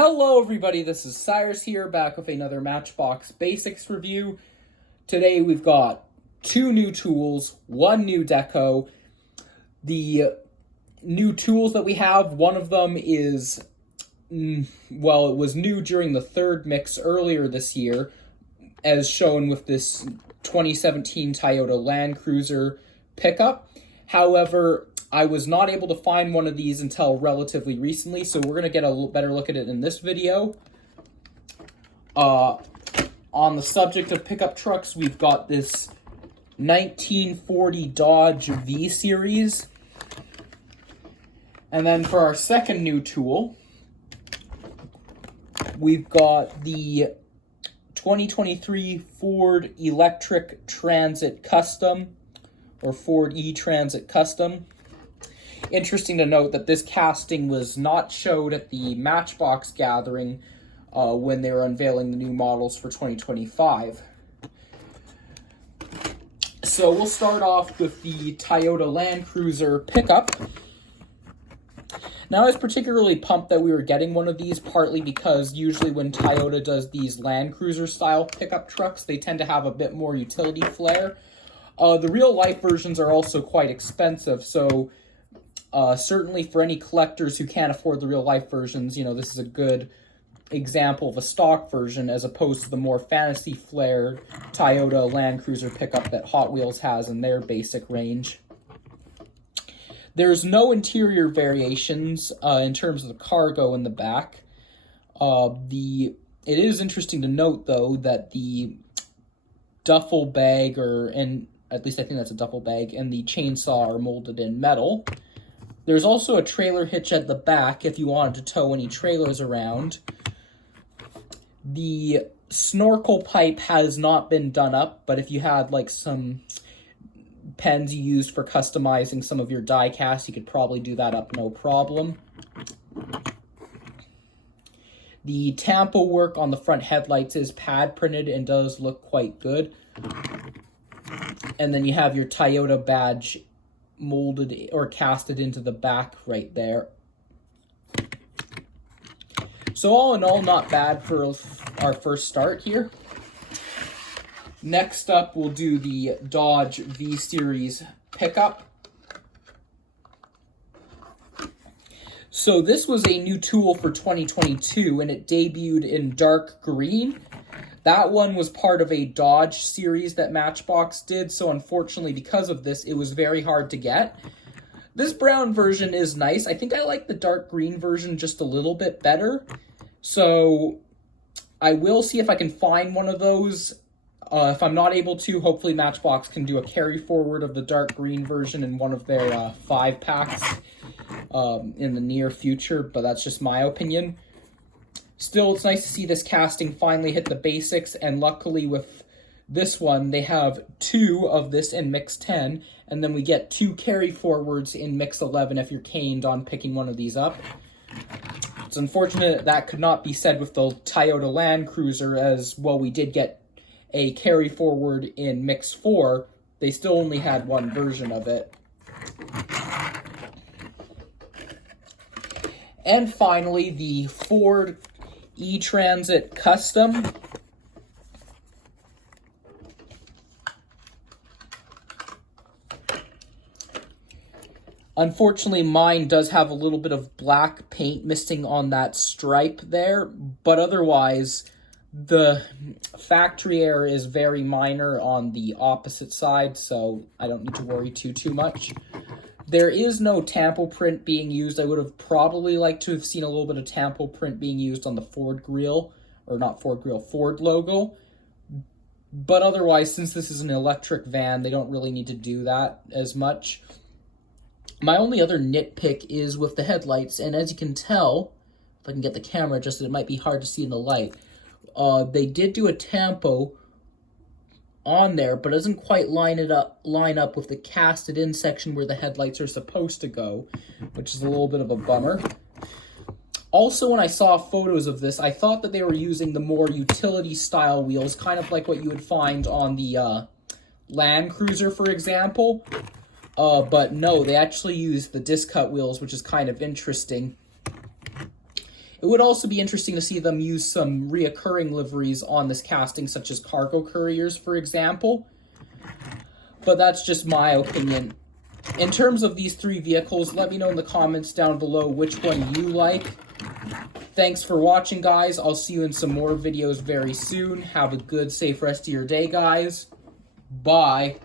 Hello everybody, this is Cyrus here, back with another Matchbox Basics review. Today we've got two new tools, one new deco. The new tools that we have, one of them is, well, it was new during the third mix earlier this year, as shown with this 2017 Toyota Land Cruiser pickup. However, I was not able to find one of these until relatively recently, so we're going to get a better look at it in this video. On the subject of pickup trucks, we've got this 1940 Dodge V-Series. And then for our second new tool, we've got the 2023 Ford Electric Transit Custom, or Ford E-Transit Custom. Interesting to note that this casting was not showed at the Matchbox gathering when they were unveiling the new models for 2025. So we'll start off with the Toyota Land Cruiser pickup. Now I was particularly pumped that we were getting one of these, partly because usually when Toyota does these Land Cruiser style pickup trucks, they tend to have a bit more utility flair. The real life versions are also quite expensive, so certainly for any collectors who can't afford the real life versions, this is a good example of a stock version as opposed to the more fantasy flair Toyota Land Cruiser pickup that Hot Wheels has in their basic range. There's no interior variations in terms of the cargo in the back. It is interesting to note, though, that the duffel bag, at least I think that's a duffel bag, and the chainsaw are molded in metal. There's also a trailer hitch at the back if you wanted to tow any trailers around. The snorkel pipe has not been done up, but if you had like some pens you used for customizing some of your die casts, you could probably do that up no problem. The tampo work on the front headlights is pad printed and does look quite good. And then you have your Toyota badge molded or casted into the back right there. So all in all, not bad for our first start here. Next up, we'll do the Dodge V-Series pickup. So this was a new tool for 2022, and it debuted in dark green. That one was part of a Dodge series that Matchbox did, so unfortunately because of this, it was very hard to get. This brown version is nice. I think I like the dark green version just a little bit better. So I will see if I can find one of those. If I'm not able to, hopefully Matchbox can do a carry forward of the dark green version in one of their 5-packs in the near future, but that's just my opinion. Still, it's nice to see this casting finally hit the basics, and luckily with this one, they have 2 of this in Mix 10, and then we get 2 carry forwards in Mix 11 if you're caned on picking one of these up. It's unfortunate that could not be said with the Toyota Land Cruiser, as, well, we did get a carry forward in Mix 4. They still only had one version of it. And finally, the Ford E-Transit Custom. Unfortunately, mine does have a little bit of black paint missing on that stripe there, but otherwise, the factory error is very minor on the opposite side, so I don't need to worry too much. There is no tampo print being used. I would have probably liked to have seen a little bit of tampo print being used on the Ford grille, or not Ford grille, Ford logo. But otherwise, since this is an electric van, they don't really need to do that as much. My only other nitpick is with the headlights, and as you can tell, if I can get the camera adjusted, it might be hard to see in the light. They did do a tampo on there, but it doesn't quite line up with the casted in section where the headlights are supposed to go, which is a little bit of a bummer. Also, when I saw photos of this, I thought that they were using the more utility style wheels, kind of like what you would find on the Land Cruiser, for example. But no, they actually use the disc cut wheels, which is kind of interesting. It would also be interesting to see them use some reoccurring liveries on this casting, such as cargo couriers, for example. But that's just my opinion. In terms of these three vehicles, let me know in the comments down below which one you like. Thanks for watching, guys. I'll see you in some more videos very soon. Have a good, safe rest of your day, guys. Bye.